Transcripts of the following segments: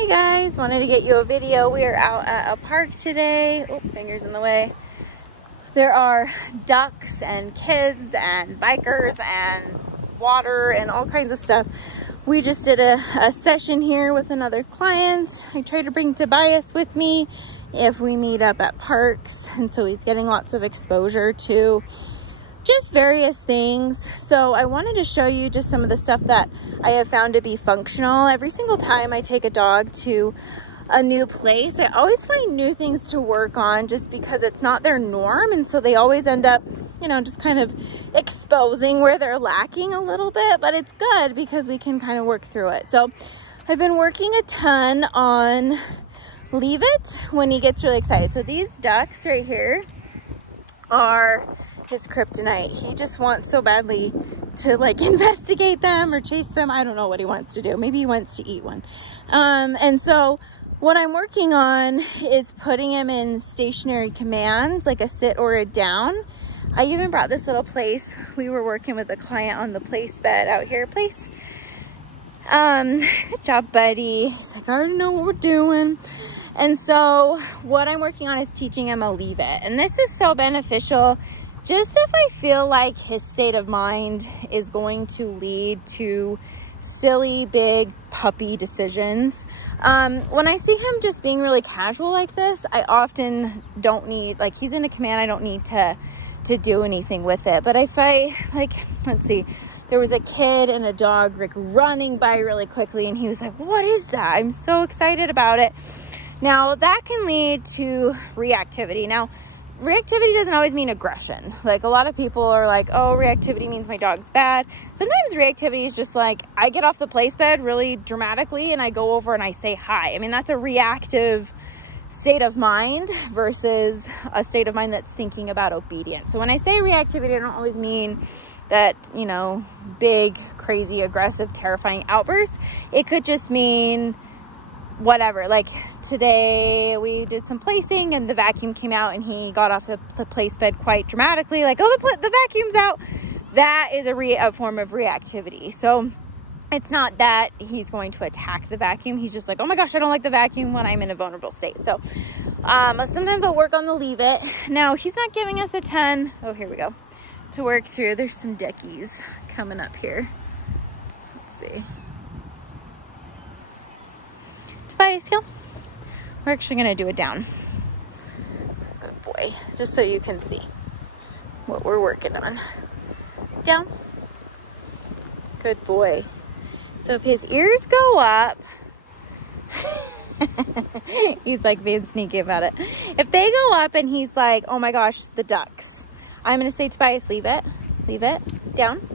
Hey guys, wanted to get you a video. We are out at a park today. Oh, fingers in the way. There are ducks and kids and bikers and water and all kinds of stuff. We just did a session here with another client. I try to bring Tobias with me if we meet up at parks, and so he's getting lots of exposure to just various things. So I wanted to show you just some of the stuff that I have found to be functional. Every single time I take a dog to a new place, I always find new things to work on just because it's not their norm, and so they always end up, you know, just kind of exposing where they're lacking a little bit, but it's good because we can kind of work through it. So I've been working a ton on leave it when he gets really excited. So these ducks right here are his kryptonite. He just wants so badly to like investigate them or chase them. I don't know what he wants to do. Maybe he wants to eat one. And so what I'm working on is putting him in stationary commands, like a sit or a down. I even brought this little place. We were working with a client on the place bed out here. Place. Good job, buddy. He's like, I already know what we're doing. And so what I'm working on is teaching him a leave it. And this is so beneficial just if I feel like his state of mind is going to lead to silly, big puppy decisions. When I see him just being really casual like this, I often don't need, like, he's in a command, I don't need to do anything with it. But if I, like, let's see, there was a kid and a dog like running by really quickly, and he was like, what is that? I'm so excited about it. Now that can lead to reactivity. Now, reactivity doesn't always mean aggression. Like, a lot of people are like, oh, reactivity means my dog's bad. Sometimes reactivity is just like, I get off the place bed really dramatically and I go over and I say hi. I mean, that's a reactive state of mind versus a state of mind that's thinking about obedience. So when I say reactivity, I don't always mean that, you know, big, crazy, aggressive, terrifying outbursts. It could just mean whatever. Like today we did some placing and the vacuum came out and he got off the place bed quite dramatically, like, oh, the vacuum's out. That is a form of reactivity. So it's not that he's going to attack the vacuum. He's just like, oh my gosh, I don't like the vacuum when I'm in a vulnerable state. So sometimes I'll work on the leave it. Now he's not giving us a ton. Oh, here we go. To work through. There's some dickies coming up here. Let's see. Tobias, heel. We're actually going to do it down. Good boy. Just so you can see what we're working on. Down. Good boy. So if his ears go up, he's like being sneaky about it. If they go up and he's like, oh my gosh, the ducks, I'm going to say, Tobias, leave it, down.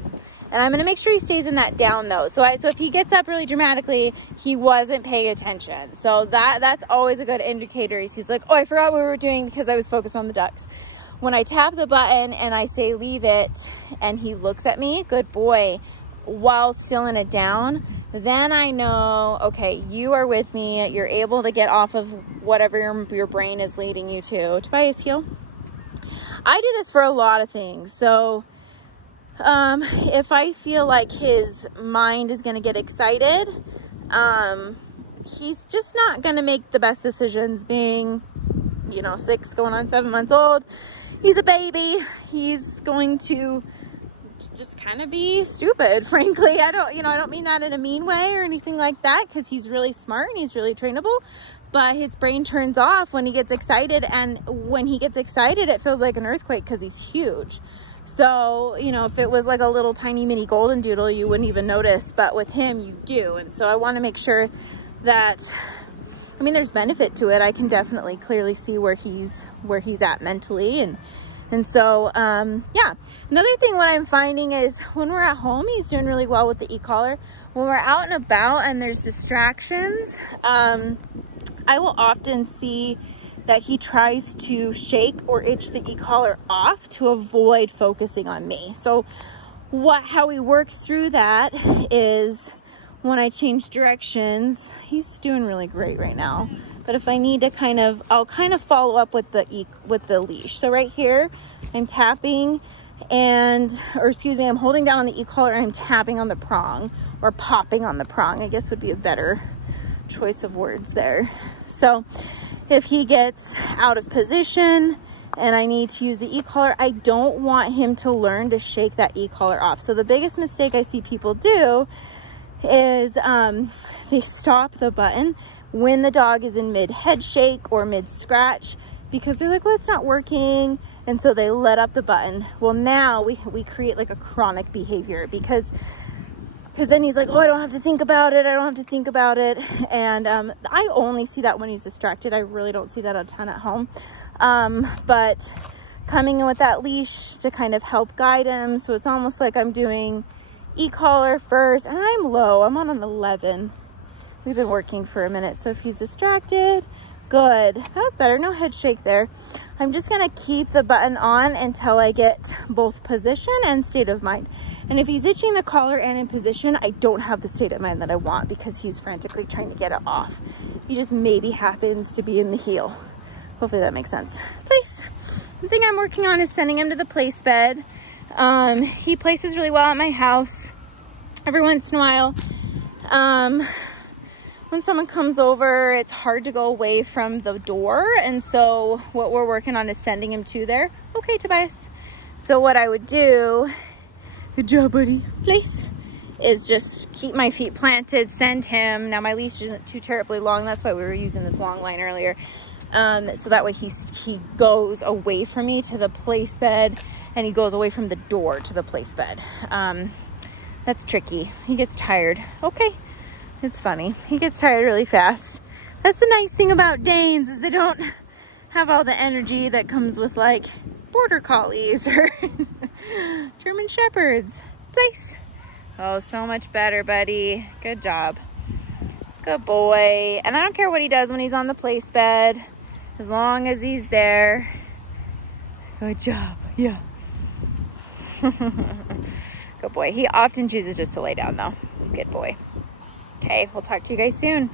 And I'm going to make sure he stays in that down though. So if he gets up really dramatically, he wasn't paying attention. So that's always a good indicator. He's like, oh, I forgot what we were doing because I was focused on the ducks. When I tap the button and I say leave it and he looks at me, good boy, while still in a down, then I know, okay, you are with me. You're able to get off of whatever your brain is leading you to. Tobias, heel. I do this for a lot of things. So if I feel like his mind is going to get excited, he's just not going to make the best decisions. Being, you know, 6 going on 7 months old, he's a baby. He's going to just kind of be stupid, frankly. I don't mean that in a mean way or anything like that, because he's really smart and he's really trainable. But his brain turns off when he gets excited, and when he gets excited, it feels like an earthquake because he's huge. So, you know, if it was like a little tiny mini golden doodle, you wouldn't even notice, but with him, you do. And so I want to make sure that, I mean, there's benefit to it. I can definitely clearly see where he's at mentally. And so, yeah. Another thing what I'm finding is when we're at home, he's doing really well with the e-collar. When we're out and about and there's distractions, I will often see that he tries to shake or itch the e-collar off to avoid focusing on me. So how we work through that is when I change directions, he's doing really great right now. But if I need to I'll kind of follow up with the leash. So right here, I'm tapping I'm holding down on the e-collar and I'm tapping on the prong, or popping on the prong, I guess would be a better choice of words there. So if he gets out of position and I need to use the e-collar, I don't want him to learn to shake that e-collar off. So the biggest mistake I see people do is they stop the button when the dog is in mid head shake or mid scratch, because they're like, well, it's not working. And so they let up the button. Well, now we create like a chronic behavior because then he's like, oh, I don't have to think about it. I don't have to think about it. And I only see that when he's distracted. I really don't see that a ton at home. But coming in with that leash to kind of help guide him. So it's almost like I'm doing e-collar first, and I'm low. I'm on an 11. We've been working for a minute. So if he's distracted, good. That was better. No head shake there. I'm just going to keep the button on until I get both position and state of mind. And if he's itching the collar and in position, I don't have the state of mind that I want because he's frantically trying to get it off. He just maybe happens to be in the heel. Hopefully that makes sense. Place. The thing I'm working on is sending him to the place bed. He places really well at my house. Every once in a while, when someone comes over, it's hard to go away from the door. And so what we're working on is sending him to there. Okay, Tobias. So what I would do, good job, buddy, place, is just keep my feet planted, send him. Now my leash isn't too terribly long. That's why we were using this long line earlier. So that way he goes away from me to the place bed, and he goes away from the door to the place bed. That's tricky. He gets tired. Okay. It's funny. He gets tired really fast. That's the nice thing about Danes, is they don't have all the energy that comes with like border collies or German shepherds. Place. Oh, so much better, buddy. Good job. Good boy. And I don't care what he does when he's on the place bed, as long as he's there. Good job. Yeah. Good boy. He often chooses just to lay down though. Good boy. Okay, we'll talk to you guys soon.